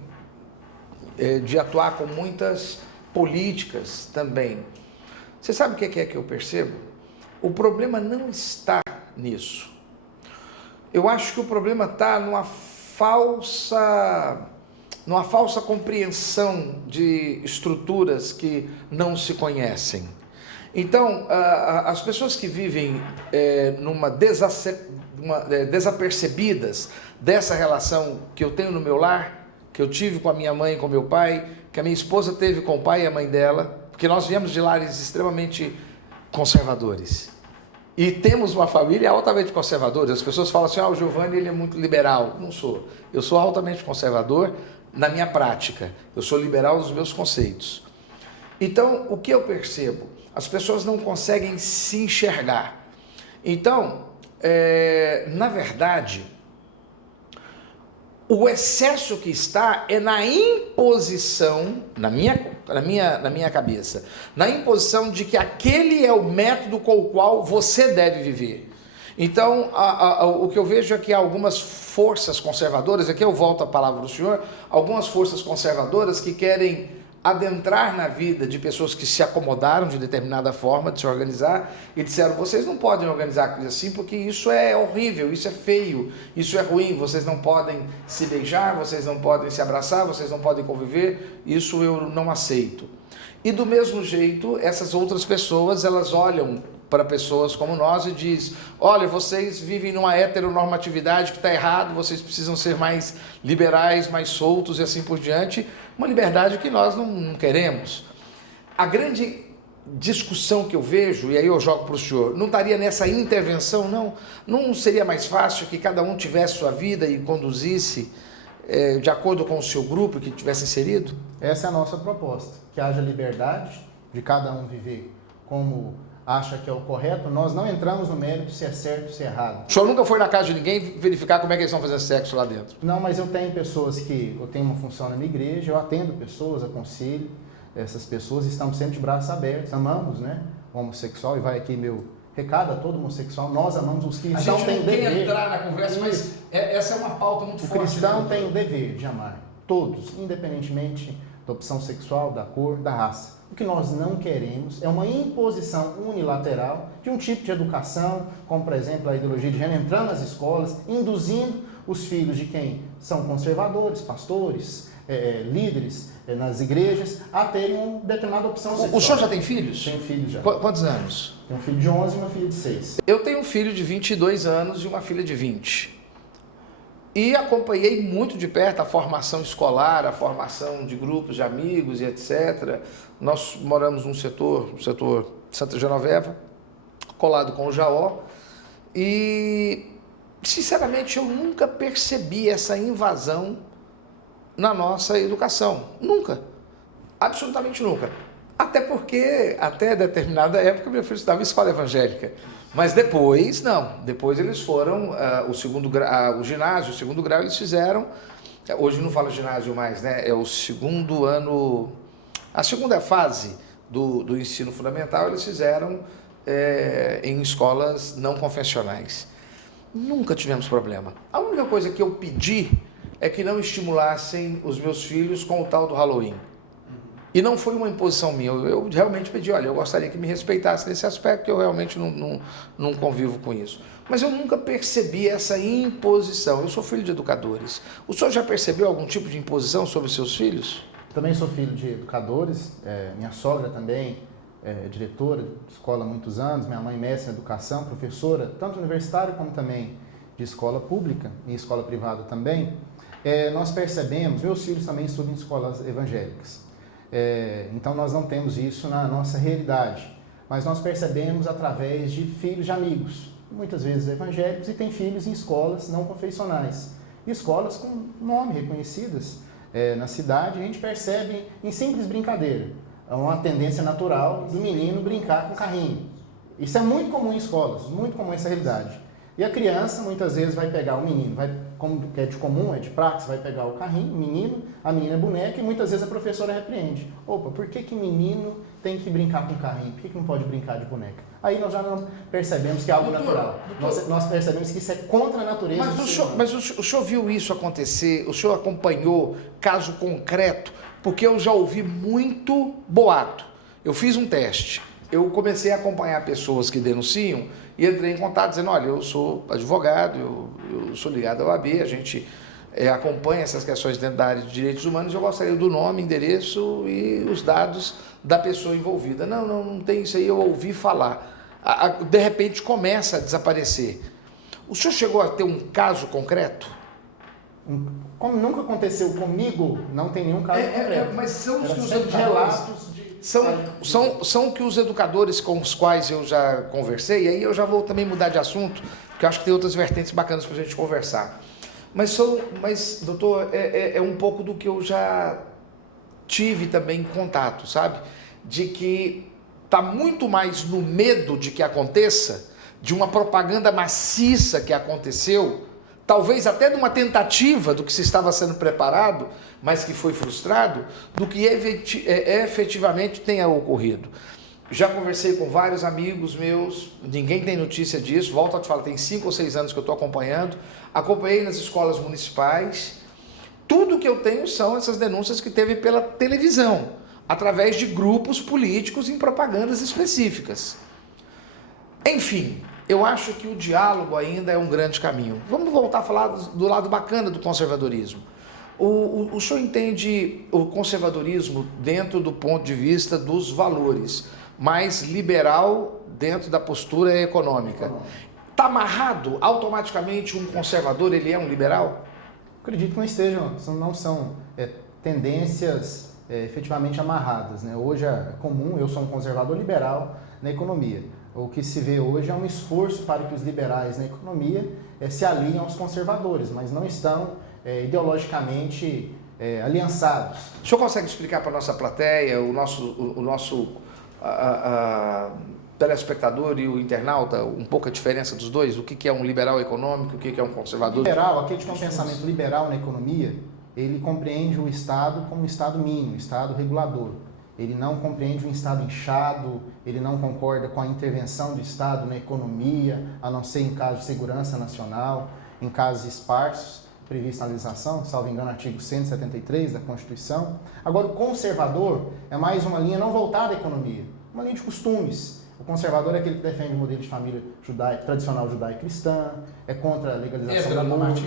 de atuar com muitas políticas também. Você sabe o que é que eu percebo? O problema não está nisso. Eu acho que o problema está numa falsa compreensão de estruturas que não se conhecem. Então, as pessoas que vivem desapercebidas dessa relação que eu tenho no meu lar, que eu tive com a minha mãe e com meu pai, que a minha esposa teve com o pai e a mãe dela, porque nós viemos de lares extremamente conservadores. E temos uma família altamente conservadora. As pessoas falam assim, o Giovanni ele é muito liberal. Não sou. Eu sou altamente conservador na minha prática. Eu sou liberal nos meus conceitos. Então, o que eu percebo? As pessoas não conseguem se enxergar. Então, na verdade, o excesso que está é na imposição, na minha cabeça, na imposição de que aquele é o método com o qual você deve viver. Então, o que eu vejo é que algumas forças conservadoras, aqui eu volto à palavra do senhor, algumas forças conservadoras que querem adentrar na vida de pessoas que se acomodaram de determinada forma de se organizar e disseram, vocês não podem organizar assim porque isso é horrível, isso é feio, isso é ruim, vocês não podem se beijar, vocês não podem se abraçar, vocês não podem conviver, isso eu não aceito. E do mesmo jeito, essas outras pessoas, elas olham para pessoas como nós e diz, olha, vocês vivem numa heteronormatividade que está errado, vocês precisam ser mais liberais, mais soltos e assim por diante, uma liberdade que nós não queremos. A grande discussão que eu vejo, e aí eu jogo para o senhor, não estaria nessa intervenção, não? Não seria mais fácil que cada um tivesse sua vida e conduzisse de acordo com o seu grupo que tivesse inserido? Essa é a nossa proposta, que haja liberdade de cada um viver como acha que é o correto. Nós não entramos no mérito se é certo ou se é errado. O senhor nunca foi na casa de ninguém verificar como é que eles estão fazendo sexo lá dentro? Não, mas eu tenho pessoas eu tenho uma função na minha igreja, eu atendo pessoas, aconselho essas pessoas, estamos sempre de braços abertos, amamos, né, o homossexual, e vai aqui meu recado a todo homossexual, nós amamos os cristãos. A gente não quer entrar na conversa, mas essa é uma pauta muito forte. O cristão tem o dever de amar todos, independentemente da opção sexual, da cor, da raça. O que nós não queremos é uma imposição unilateral de um tipo de educação, como, por exemplo, a ideologia de gênero, entrando nas escolas, induzindo os filhos de quem são conservadores, pastores, líderes nas igrejas, a terem uma determinada opção sexual. O senhor já tem filhos? Tenho filhos já. Quantos anos? Tenho um filho de 11 e uma filha de 6. Eu tenho um filho de 22 anos e uma filha de 20. E acompanhei muito de perto a formação escolar, a formação de grupos de amigos e etc. Nós moramos num setor Santa Genoveva, colado com o Jaó, e sinceramente eu nunca percebi essa invasão na nossa educação. Nunca. Absolutamente nunca. Até porque, até determinada época, meu filho estudava em escola evangélica. Mas depois, não. Depois eles foram, o ginásio, o segundo grau eles fizeram, hoje não fala ginásio mais, né? É o segundo ano, a segunda fase do ensino fundamental eles fizeram em escolas não convencionais. Nunca tivemos problema. A única coisa que eu pedi é que não estimulassem os meus filhos com o tal do Halloween. E não foi uma imposição minha, eu realmente pedi, olha, eu gostaria que me respeitasse nesse aspecto, que eu realmente não convivo com isso. Mas eu nunca percebi essa imposição. Eu sou filho de educadores. O senhor já percebeu algum tipo de imposição sobre os seus filhos? Também sou filho de educadores, minha sogra também é diretora de escola há muitos anos, minha mãe mestre em educação, professora, tanto universitária como também de escola pública e escola privada também. Nós percebemos, meus filhos também estudam em escolas evangélicas. Então nós não temos isso na nossa realidade, mas nós percebemos através de filhos de amigos, muitas vezes evangélicos, e tem filhos em escolas não confessionais, escolas com nome reconhecidas na cidade. A gente percebe em simples brincadeira, uma tendência natural do menino brincar com carrinho. Isso é muito comum em escolas, muito comum essa realidade. E a criança muitas vezes vai pegar o menino, como é de comum, é de prática, vai pegar o carrinho, o menino, a menina é boneca, e muitas vezes a professora repreende. Opa, por que menino tem que brincar com carrinho? Por que não pode brincar de boneca? Aí nós já não percebemos que é algo natural. Nós percebemos que isso é contra a natureza. Mas o senhor viu isso acontecer? O senhor acompanhou caso concreto porque eu já ouvi muito boato. Eu fiz um teste, eu comecei a acompanhar pessoas que denunciam e entrei em contato dizendo, olha, eu sou advogado, eu sou ligado ao OAB, a gente acompanha essas questões dentro da área de direitos humanos, eu gostaria do nome, endereço e os dados da pessoa envolvida. Não tem isso aí, eu ouvi falar. De repente começa a desaparecer. O senhor chegou a ter um caso concreto? Como nunca aconteceu comigo, não tem nenhum caso concreto. Mas são os que os educadores... relatos de... São que os educadores com os quais eu já conversei, e aí eu já vou também mudar de assunto, porque eu acho que tem outras vertentes bacanas para a gente conversar. Mas, doutor, é um pouco do que eu já tive também em contato, sabe? De que está muito mais no medo de que aconteça, de uma propaganda maciça que aconteceu, talvez até de uma tentativa do que se estava sendo preparado, mas que foi frustrado, do que efetivamente tenha ocorrido. Já conversei com vários amigos meus, ninguém tem notícia disso, volto a te falar, tem 5 ou 6 anos que eu estou acompanhando, acompanhei nas escolas municipais, tudo que eu tenho são essas denúncias que teve pela televisão, através de grupos políticos em propagandas específicas. Enfim, eu acho que o diálogo ainda é um grande caminho. Vamos voltar a falar do lado bacana do conservadorismo. O senhor entende o conservadorismo dentro do ponto de vista dos valores, mais liberal dentro da postura econômica. Está amarrado automaticamente um conservador, ele é um liberal? Acredito que não estejam, não são tendências efetivamente amarradas, né? Hoje é comum, eu sou um conservador liberal na economia. O que se vê hoje é um esforço para que os liberais na economia se alinhem aos conservadores, mas não estão ideologicamente aliançados. O senhor consegue explicar para a nossa plateia, o nosso telespectador e o internauta, um pouco a diferença dos dois? O que é um liberal econômico, o que é um conservador? Liberal, aquele que tem um pensamento liberal na economia, ele compreende o Estado como um Estado mínimo, um Estado regulador. Ele não compreende um Estado inchado, ele não concorda com a intervenção do Estado na economia, a não ser em casos de segurança nacional, em casos esparsos, previsto na legislação, salvo engano, artigo 173 da Constituição. Agora, o conservador é mais uma linha não voltada à economia, uma linha de costumes. O conservador é aquele que defende o modelo de família tradicional judaico-cristã, é contra a legalização do aborto,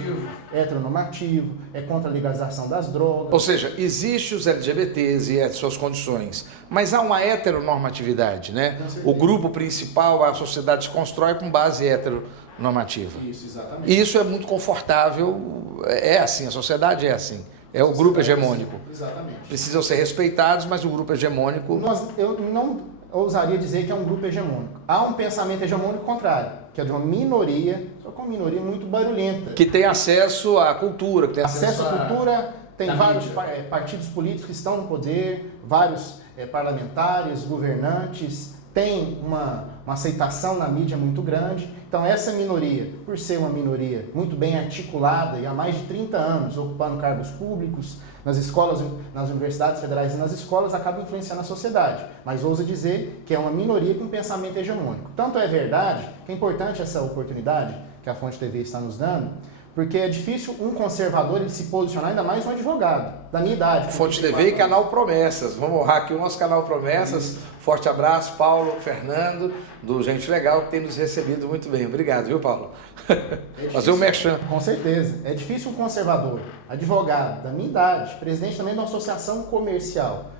heteronormativo, é contra a legalização das drogas. Ou seja, existe os LGBTs e as suas condições, mas há uma heteronormatividade, né? O grupo principal, a sociedade se constrói com base heteronormativa. Isso, exatamente. E isso é muito confortável, é assim, a sociedade é assim. É o grupo hegemônico. Exatamente. Precisam ser respeitados, mas o grupo hegemônico... Eu não ousaria dizer que é um grupo hegemônico. Há um pensamento hegemônico contrário, que é de uma minoria, só que uma minoria muito barulhenta. Que tem acesso à cultura. Que tem acesso à cultura, tem vários partidos políticos que estão no poder, vários parlamentares, governantes, tem uma aceitação na mídia muito grande. Então essa minoria, por ser uma minoria muito bem articulada e há mais de 30 anos ocupando cargos públicos nas escolas, nas universidades federais e nas escolas, acaba influenciando a sociedade. Mas ouso dizer que é uma minoria com pensamento hegemônico. Tanto é verdade que é importante essa oportunidade que a Fonte TV está nos dando, porque é difícil um conservador ele se posicionar, ainda mais um advogado, da minha idade. Fonte TV e Canal Promessas. Vamos honrar aqui o nosso Canal Promessas. Forte abraço, Paulo, Fernando, do Gente Legal, que tem nos recebido muito bem. Obrigado, viu, Paulo? Fazer um merchan. Com certeza. É difícil um conservador, advogado, da minha idade, presidente também de uma associação comercial,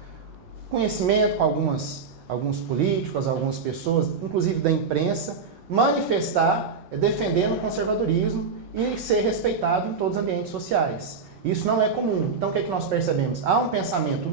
conhecimento com alguns políticos, algumas pessoas, inclusive da imprensa, manifestar, defendendo o conservadorismo e ser respeitado em todos os ambientes sociais. Isso não é comum. Então, o que é que nós percebemos? Há um pensamento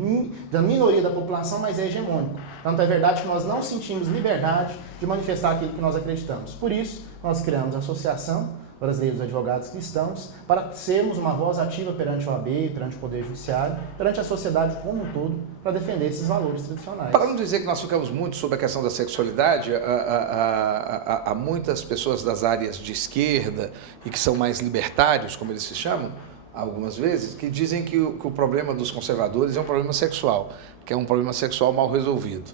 da minoria da população, mas é hegemônico. Tanto é verdade que nós não sentimos liberdade de manifestar aquilo que nós acreditamos. Por isso, nós criamos a Associação Brasileira dos Advogados Cristãos para sermos uma voz ativa perante o OAB, perante o Poder Judiciário, perante a sociedade como um todo, para defender esses valores tradicionais. Para não dizer que nós ficamos muito sobre a questão da sexualidade, há muitas pessoas das áreas de esquerda e que são mais libertários, como eles se chamam, algumas vezes, que dizem que o problema dos conservadores é um problema sexual, que é um problema sexual mal resolvido.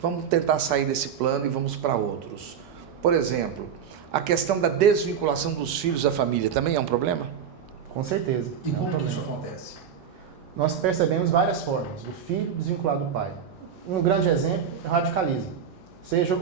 Vamos tentar sair desse plano e vamos para outros. Por exemplo, a questão da desvinculação dos filhos da família também é um problema? Com certeza. E como que isso acontece? nós percebemos várias formas do filho desvinculado do pai. Um grande exemplo é o radicalismo. Seja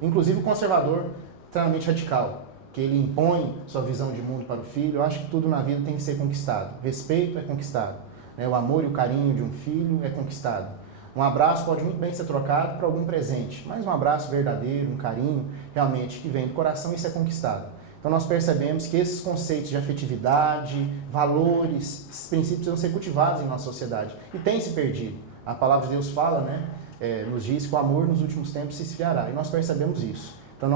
inclusive o conservador extremamente radical, que ele impõe sua visão de mundo para o filho. Eu acho que tudo na vida tem que ser conquistado. O respeito é conquistado. O amor e o carinho de um filho é conquistado. Um abraço pode muito bem ser trocado por algum presente, mas um abraço verdadeiro, um carinho realmente que vem do coração, isso é conquistado. Então nós percebemos que esses conceitos de afetividade, valores, esses princípios precisam ser cultivados em nossa sociedade e tem se perdido. A palavra de Deus fala, nos diz que o amor nos últimos tempos se esfriará e nós percebemos isso. Então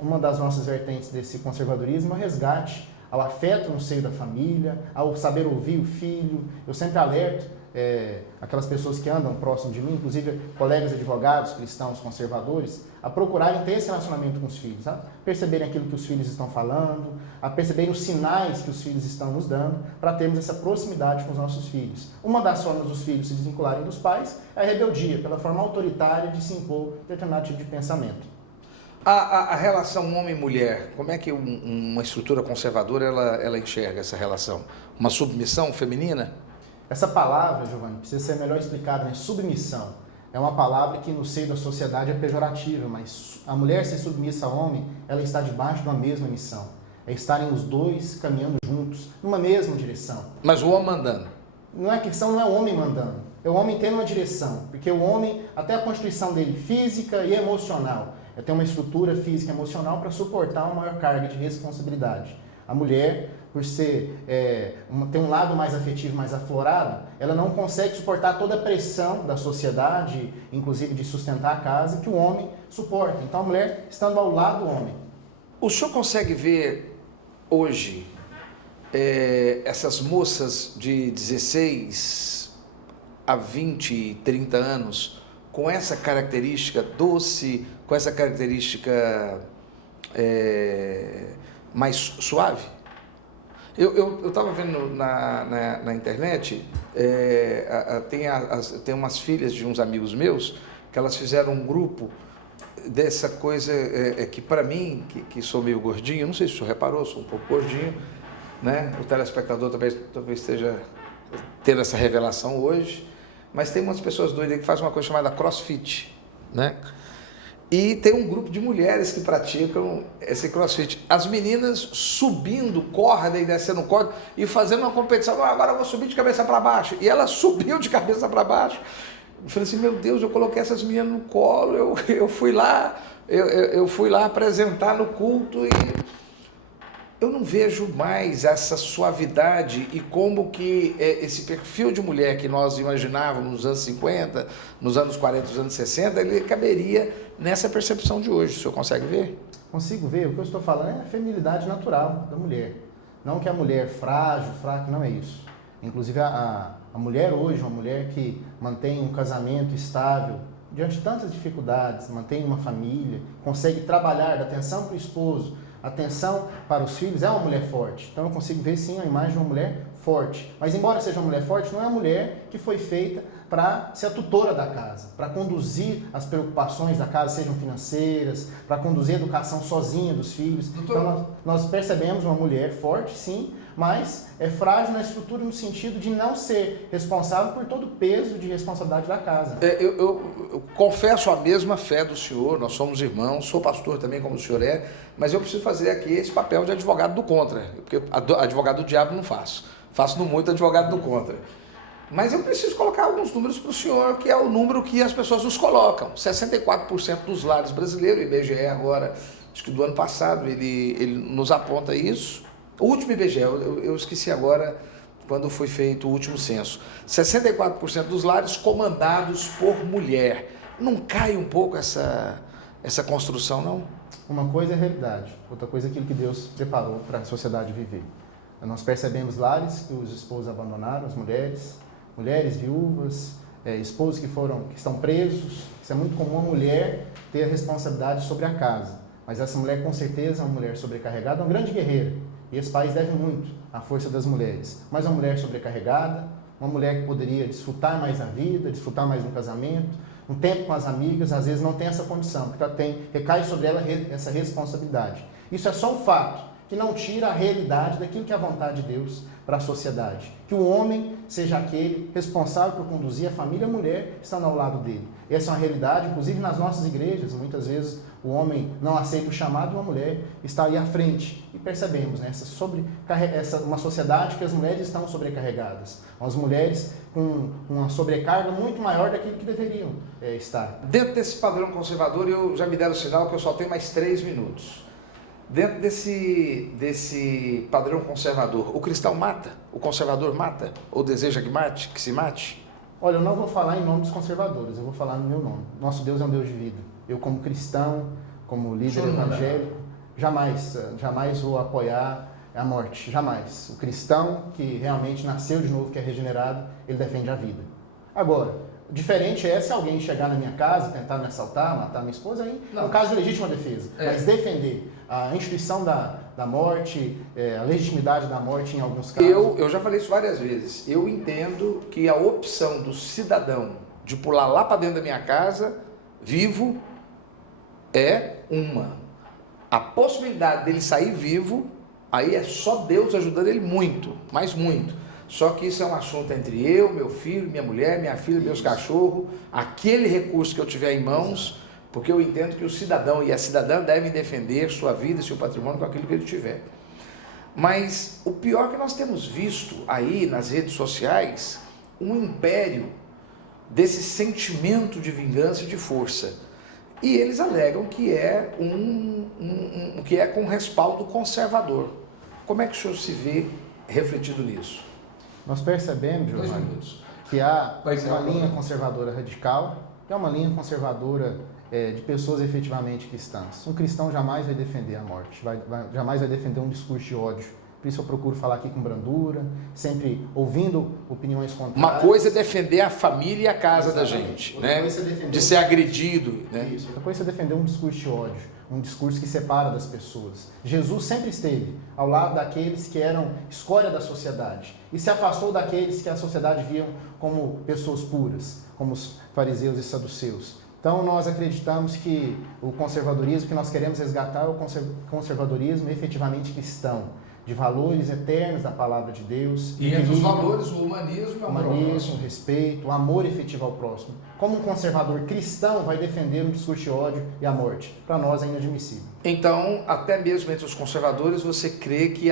uma das nossas vertentes desse conservadorismo é o resgate ao afeto no seio da família, ao saber ouvir o filho. Eu sempre alerto aquelas pessoas que andam próximo de mim, inclusive colegas advogados, cristãos, conservadores, a procurarem ter esse relacionamento com os filhos, sabe? Perceberem aquilo que os filhos estão falando, a perceberem os sinais que os filhos estão nos dando, para termos essa proximidade com os nossos filhos. Uma das formas dos filhos se desvincularem dos pais é a rebeldia, pela forma autoritária de se impor determinado tipo de pensamento. A relação homem-mulher, como é que uma estrutura conservadora ela enxerga essa relação? Uma submissão feminina? Essa palavra, Giovanni, precisa ser melhor explicada, submissão. É uma palavra que no seio da sociedade é pejorativa, mas a mulher ser submissa ao homem, ela está debaixo de uma mesma missão. É estarem os dois caminhando juntos, numa mesma direção. Mas o homem mandando? A questão não é o homem mandando, é o homem tendo uma direção, porque o homem, até a constituição dele física e emocional, tem uma estrutura física e emocional para suportar uma maior carga de responsabilidade. A mulher, por ter um lado mais afetivo, mais aflorado, ela não consegue suportar toda a pressão da sociedade, inclusive de sustentar a casa, que o homem suporta. Então a mulher estando ao lado do homem. O senhor consegue ver hoje essas moças de 16 a 20, 30 anos com essa característica doce, com essa característica mais suave? Eu estava vendo na internet, tem umas filhas de uns amigos meus, que elas fizeram um grupo dessa coisa que para mim, que sou meio gordinho, não sei se o senhor reparou, sou um pouco gordinho, né? O telespectador talvez esteja tendo essa revelação hoje, mas tem umas pessoas doidas que fazem uma coisa chamada crossfit, né? E tem um grupo de mulheres que praticam esse crossfit. As meninas subindo corda e descendo corda e fazendo uma competição. Agora eu vou subir de cabeça para baixo. E ela subiu de cabeça para baixo. Eu falei assim, meu Deus, eu coloquei essas meninas no colo. Eu fui lá apresentar no culto e eu não vejo mais essa suavidade e como que esse perfil de mulher que nós imaginávamos nos anos 50, nos anos 40, nos anos 60, ele caberia nessa percepção de hoje. O senhor consegue ver? Consigo ver. O que eu estou falando é a feminilidade natural da mulher. Não que a mulher frágil, fraca, não é isso. Inclusive a mulher hoje, uma mulher que mantém um casamento estável, diante de tantas dificuldades, mantém uma família, consegue trabalhar, dar atenção para o esposo, atenção para os filhos, é uma mulher forte. Então eu consigo ver sim a imagem de uma mulher forte. Mas embora seja uma mulher forte, não é uma mulher que foi feita para ser a tutora da casa, para conduzir as preocupações da casa, sejam financeiras, para conduzir a educação sozinha dos filhos. Então nós percebemos uma mulher forte, sim, mas é frágil na estrutura no sentido de não ser responsável por todo o peso de responsabilidade da casa. Eu confesso a mesma fé do senhor, nós somos irmãos, sou pastor também como o senhor é, mas eu preciso fazer aqui esse papel de advogado do contra, porque advogado do diabo não faço muito advogado do contra. Mas eu preciso colocar alguns números para o senhor, que é o número que as pessoas nos colocam. 64% dos lares brasileiros, o IBGE agora, acho que do ano passado, ele nos aponta isso. O último IBGE, eu esqueci agora quando foi feito o último censo. 64% dos lares comandados por mulher. Não cai um pouco essa construção, não? Uma coisa é a realidade, outra coisa é aquilo que Deus preparou para a sociedade viver. Nós percebemos lares que os esposos abandonaram, as mulheres viúvas, esposos que estão presos. Isso é muito comum a mulher ter a responsabilidade sobre a casa. Mas essa mulher, com certeza, é uma mulher sobrecarregada, uma grande guerreira. E esse país deve muito à força das mulheres. Mas uma mulher sobrecarregada, uma mulher que poderia desfrutar mais da vida, desfrutar mais do casamento, um tempo com as amigas, às vezes não tem essa condição, porque recai sobre ela essa responsabilidade. Isso é só um fato. que não tira a realidade daquilo que é a vontade de Deus para a sociedade. Que o homem seja aquele responsável por conduzir a família e a mulher estando ao lado dele. Essa é uma realidade, inclusive nas nossas igrejas, muitas vezes o homem não aceita o chamado e uma mulher está ali à frente. E percebemos, né, uma sociedade que as mulheres estão sobrecarregadas. As mulheres com uma sobrecarga muito maior daquilo que deveriam estar. Dentro desse padrão conservador, eu já me deram o sinal que eu só tenho mais 3 minutos. Dentro desse padrão conservador, o cristão mata? O conservador mata? Ou deseja que se mate? Olha, eu não vou falar em nome dos conservadores, eu vou falar no meu nome. Nosso Deus é um Deus de vida. Eu, como cristão, como líder evangélico, jamais vou apoiar a morte, jamais. O cristão que realmente nasceu de novo, que é regenerado, ele defende a vida. Agora, diferente é se alguém chegar na minha casa, tentar me assaltar, matar minha esposa, aí é um caso de legítima defesa. Mas defender a instituição da morte, a legitimidade da morte em alguns casos... Eu já falei isso várias vezes. Eu entendo que a opção do cidadão de pular lá para dentro da minha casa, vivo, é uma. A possibilidade dele sair vivo, aí é só Deus ajudando ele muito, mas muito. Só que isso é um assunto entre eu, meu filho, minha mulher, minha filha, meus cachorros, aquele recurso que eu tiver em mãos, porque eu entendo que o cidadão e a cidadã devem defender sua vida e seu patrimônio com aquilo que ele tiver. Mas o pior é que nós temos visto aí nas redes sociais um império desse sentimento de vingança e de força. E eles alegam que é que é com respaldo conservador. Como é que o senhor se vê refletido nisso? Nós percebemos, Giovanni, que há uma linha conservadora radical, que é uma linha conservadora de pessoas efetivamente cristãs. Um cristão jamais vai defender a morte, jamais vai defender um discurso de ódio. Por isso eu procuro falar aqui com brandura, sempre ouvindo opiniões contrárias. Uma coisa é defender a família e a casa da gente, né? De ser agredido. Né? Isso. Outra coisa é defender um discurso de ódio, um discurso que separa das pessoas. Jesus sempre esteve ao lado daqueles que eram escória da sociedade e se afastou daqueles que a sociedade viam como pessoas puras, como os fariseus e saduceus. Então nós acreditamos que o conservadorismo que nós queremos resgatar é o conservadorismo efetivamente cristão, de valores eternos da palavra de Deus. E entre os valores, o humanismo, o amor ao próximo. O respeito, o amor efetivo ao próximo. Como um conservador cristão vai defender um discurso de ódio e a morte? Para nós é inadmissível. Então, até mesmo entre os conservadores, você crê que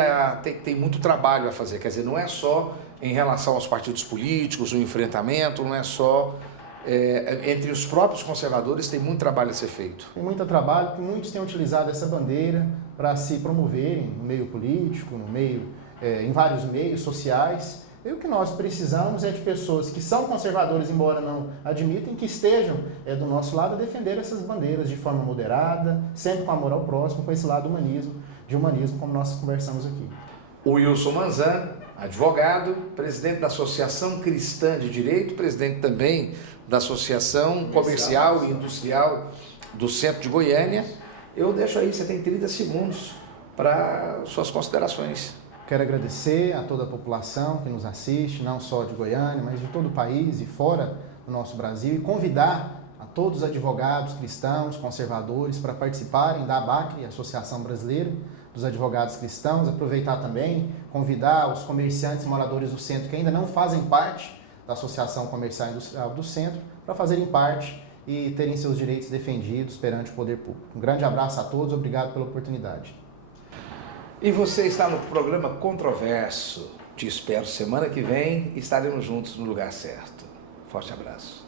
tem muito trabalho a fazer. Quer dizer, não é só em relação aos partidos políticos, o enfrentamento, não é só... entre os próprios conservadores tem muito trabalho a ser feito. Tem muito trabalho, porque muitos têm utilizado essa bandeira para se promoverem no meio político, em vários meios sociais. E o que nós precisamos é de pessoas que são conservadores, embora não admitem, que estejam do nosso lado a defender essas bandeiras de forma moderada, sempre com amor ao próximo, com esse lado de humanismo, como nós conversamos aqui. O Wilson Manzan, advogado, presidente da Associação Cristã de Direito, presidente também da Associação Comercial e Industrial do Centro de Goiânia. Eu deixo aí, você tem 30 segundos para suas considerações. Quero agradecer a toda a população que nos assiste, não só de Goiânia, mas de todo o país e fora do nosso Brasil, e convidar a todos os advogados cristãos, conservadores, para participarem da ABACRE, Associação Brasileira dos Advogados Cristãos. Aproveitar também, convidar os comerciantes e moradores do centro que ainda não fazem parte da Associação Comercial e Industrial do Centro, para fazerem parte e terem seus direitos defendidos perante o poder público. Um grande abraço a todos, obrigado pela oportunidade. E você está no programa Controverso. Te espero semana que vem, estaremos juntos no lugar certo. Forte abraço.